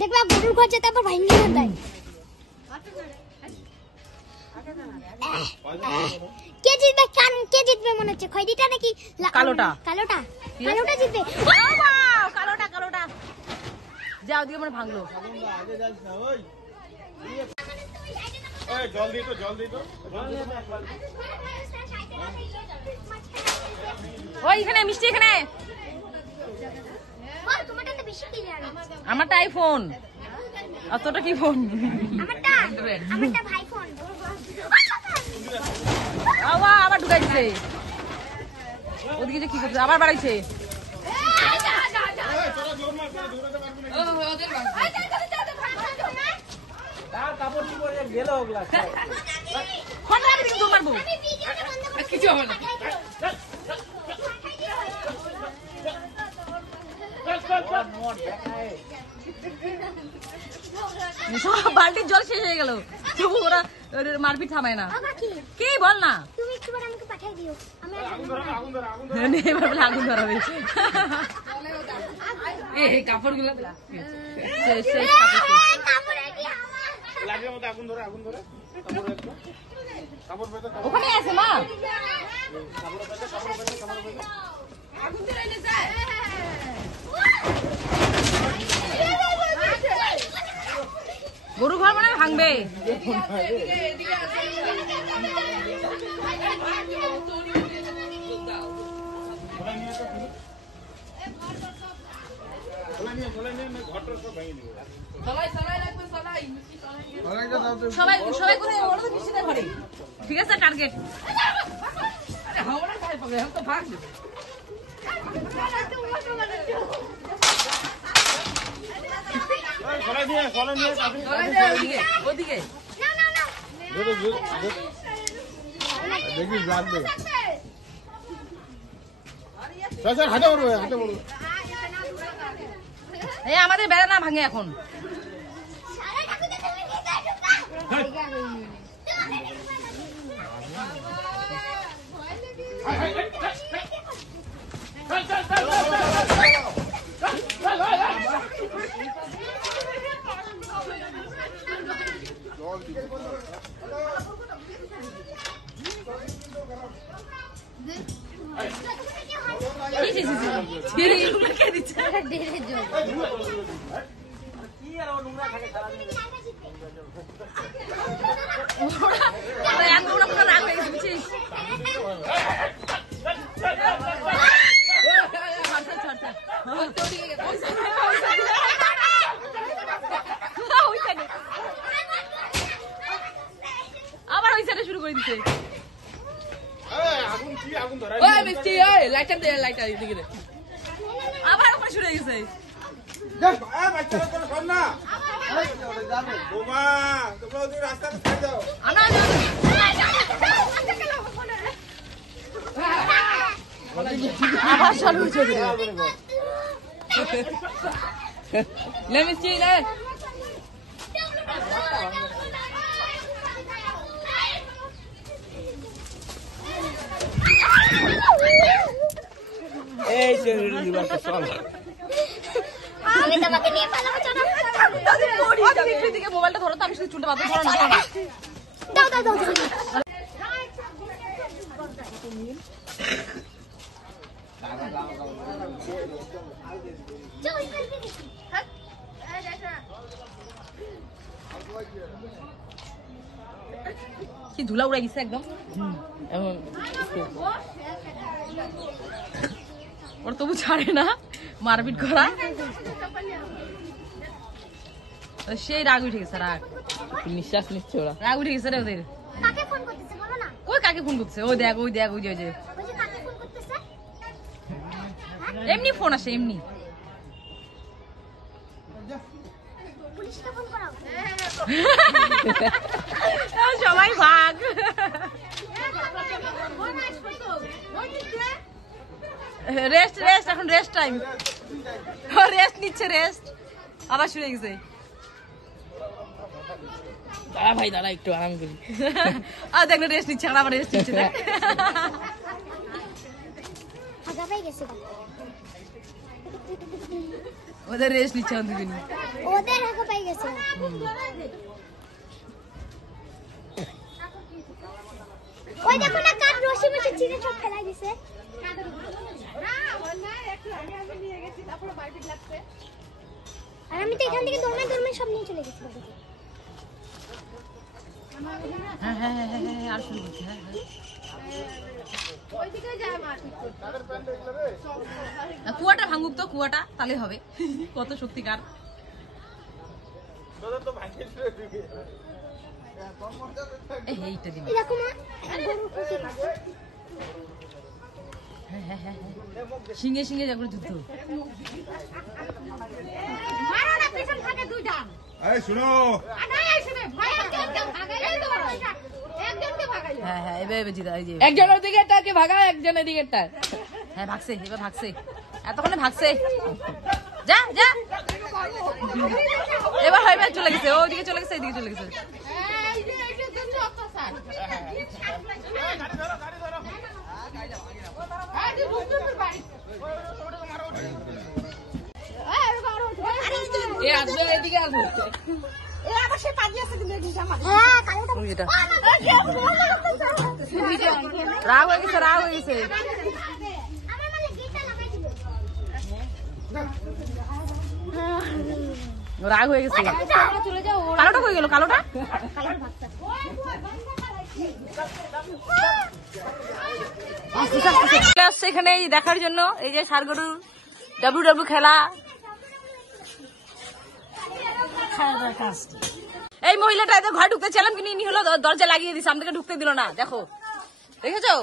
দেখবা গরুর ঘর যেতে আবার ভাঙিয়ে দেয়। কে জিতবে? কে জিতবে মনে হচ্ছে? খয়দিটা নাকি কালোটা? কালোটা জিতবে। কালোটা যাও দিকে মনে ভাঙলো। জল দিই তো ওই এখানে মিষ্টি এখানে। আমারটা আইফোন, আর তোটা কি ফোন? আমারটা ভাই ফোন। আবার ঢুকাইছে ওদিকে, যে কি করছে আবার বাড়াইছে। কিছু হবে না। বালতির জল শেষ হয়ে গেল, তবু ওরা মারপিট থামায় না। কি বল না, তুমি একটু আমাকে পাঠিয়ে দিও। আমি এবার বলে আগুন ধরাবে। এই কাপড়গুলো ওখানে আছে মা। গরু ঘর মানে ভাঙবে। সবাই কোথায়? ঘরে ঠিক আছে, টার্গেট। ওদিকে আমাদের বেড়া না ভাঙে এখন। আবার ওই সাইডে শুরু করে দিচ্ছে। আবার ওখানে শুরু হয়ে গেছে। আবার চালু হচ্ছে। মিষ্টি লে আমি তোমাকে নিয়ে পালাবো। চলো দিকে মোবাইলটা ধরো তো, আমি শুধু চুলটা বাঁধবো। ধরো না, দাও কি ধুলা উড়াই গেছে একদম। ওরা তবু ছাড়ে না মারপিট করা। সেই রাগ উঠে গেছে, নিঃশ্বাস নিচ্ছে ওরা। রাগ উঠে গেছে রে ওদের। কই কাকে ফোন করছে? ওই দেখ ওই যে এমনি ফোন আসে, এমনি। সবাই ভাগ। রেস্ট এখন রেস্ট টাইম। রেস্ট নিচ্ছে, রেস্ট। আবার শুরু হয়ে গেছে। দাঁড়া ভাই দাঁড়া, একটু আরাম করি। আর দেখ রেস্ট নিচ্ছে, আবার রেস্ট নিচ্ছে। ওদের রেস্ট নিচ্ছে দুজনই। ওদের হাঁকা পাই গেছে। ওই দেখো না কার রশি মেশে চিড়ে সব ফেলাই দিছে। আর আমি তো এখান থেকে দৌড়ে দৌড়ে সব নিয়ে চলে গেছি। হ্যাঁ হ্যাঁ হ্যাঁ হ্যাঁ আর শুরু করছে। হ্যাঁ কুয়াটা ভাঙুক তো, কুয়াটা তাহলে হবে। কত শক্তিকার। এইটা দিন এরকম গরু খুশি। সিংহে সিংহে যখন যুদ্ধ। হ্যাঁ হ্যাঁ এবার জিতা। একজন ওদিকে তাকে ভাগাও, একজন এদিকে তার। হ্যাঁ ভাগছে, এবার ভাগছে, এতক্ষণে ভাগছে। যা যা এবার হয় চলে গেছে, ওদিকে চলে গেছে, এদিকে চলে গেছে। এদিকে আসবো। রাগ হয়ে গেছে, রাগ হয়ে গেছে। রাগ হয়ে গেছে। কালোটা কই গেল? কালোটা আসছে এখানে দেখার জন্য। এই যে ষাড়গরুর ডাব্লিউ খেলা। এই মহিলাটা এত ঘরে ঢুকতে চ্যালেঞ্জ নিয়ে হলো, দরজা লাগিয়ে দিছে, আমাদেরকে ঢুকতে দিল না। দেখো, দেখেছো?